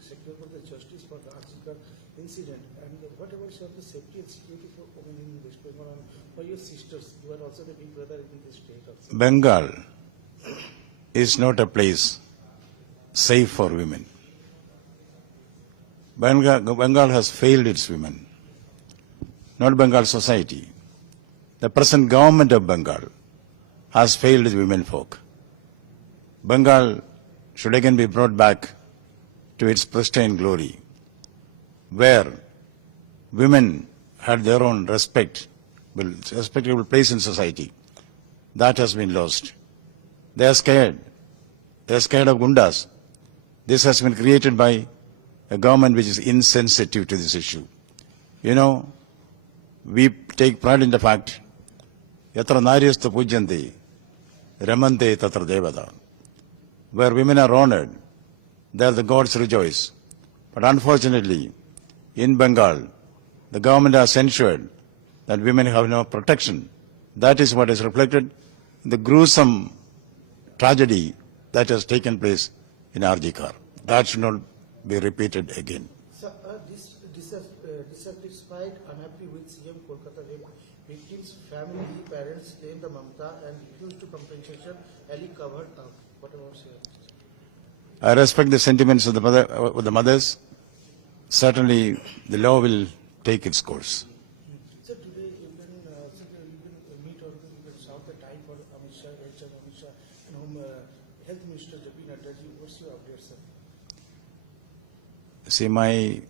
secure for the justice for the Arjikar incident and what about sir, the safety and security for women in West Bengal and for your sisters? You are also the big brother in this state also. Bengal is not a place safe for women. Bengal, Bengal has failed its women, not Bengal society. The present government of Bengal has failed its women folk. Bengal should again be brought back to its pristine glory, where women had their own respect, respectable place in society. That has been lost. They are scared. They are scared of gundas. This has been created by a government which is insensitive to this issue. You know, we take pride in the fact, yatra naryastu pujyanti, ramante tatra devata. Where women are honored, there the gods rejoice. But unfortunately, in Bengal, the government has ensured that women have no protection. That is what is reflected in the gruesome tragedy that has taken place in Arjikar. That should not be repeated again. Sir, uh, dis- dis- uh, dissatisfied, unhappy with CM Kolkata rape victims' family, parents claim the Mamata and refuse to compensation. Ali covered up. What about? I respect the sentiments of the, mother, uh, of the mothers. Certainly, the law will take its course. Sir, today you can, uh, sir, you can meet or you can south the time for Amit Shah, H. M. Amit Shah, and Home uh, Health Minister J.P. Nadda. What's your update, sir? See, my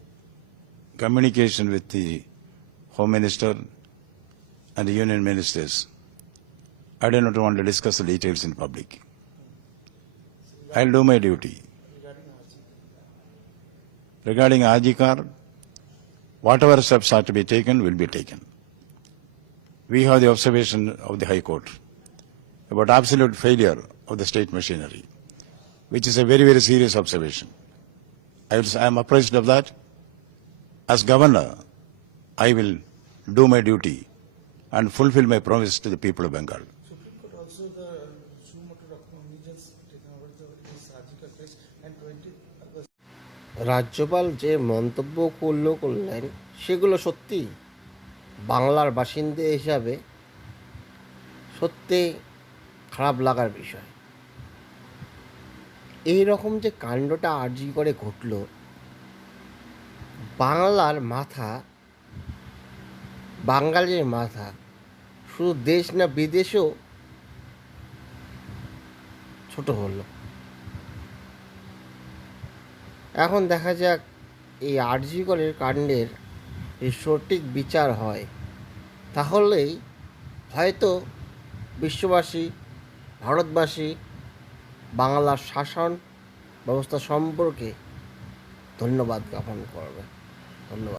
communication with the Home Minister and the Union Ministers, I do not want to discuss the details in public. I'll do my duty. Regarding Ajikar, whatever steps are to be taken will be taken. We have the observation of the High Court about absolute failure of the state machinery, which is a very, very serious observation. I, I am apprised of that. As governor, I will do my duty and fulfill my promise to the people of Bengal. রাজ্যপাল যে মন্তব্য করল করলেন, সেগুলো সত্যি? বাংলার বাসিন্দা হিসাবে সত্যি খারাপ লাগার বিষয়। এই রকম যে কাণ্ডটা আর্জি করে ঘটল, বাংলার মাথা, বাঙালির মাথা, শুধু দেশ না বিদেশেও ছোট হলো। এখন দেখা যাক এই আরজিকলের কাণ্ডের সঠিক বিচার হয়। তাহলেই হয়তো বিশ্ববাসী, ভারতবাসী, বাংলার শাসন ব্যবস্থা সম্পর্কে ধন্যবাদ জ্ঞাপন করবে। ধন্যবাদ।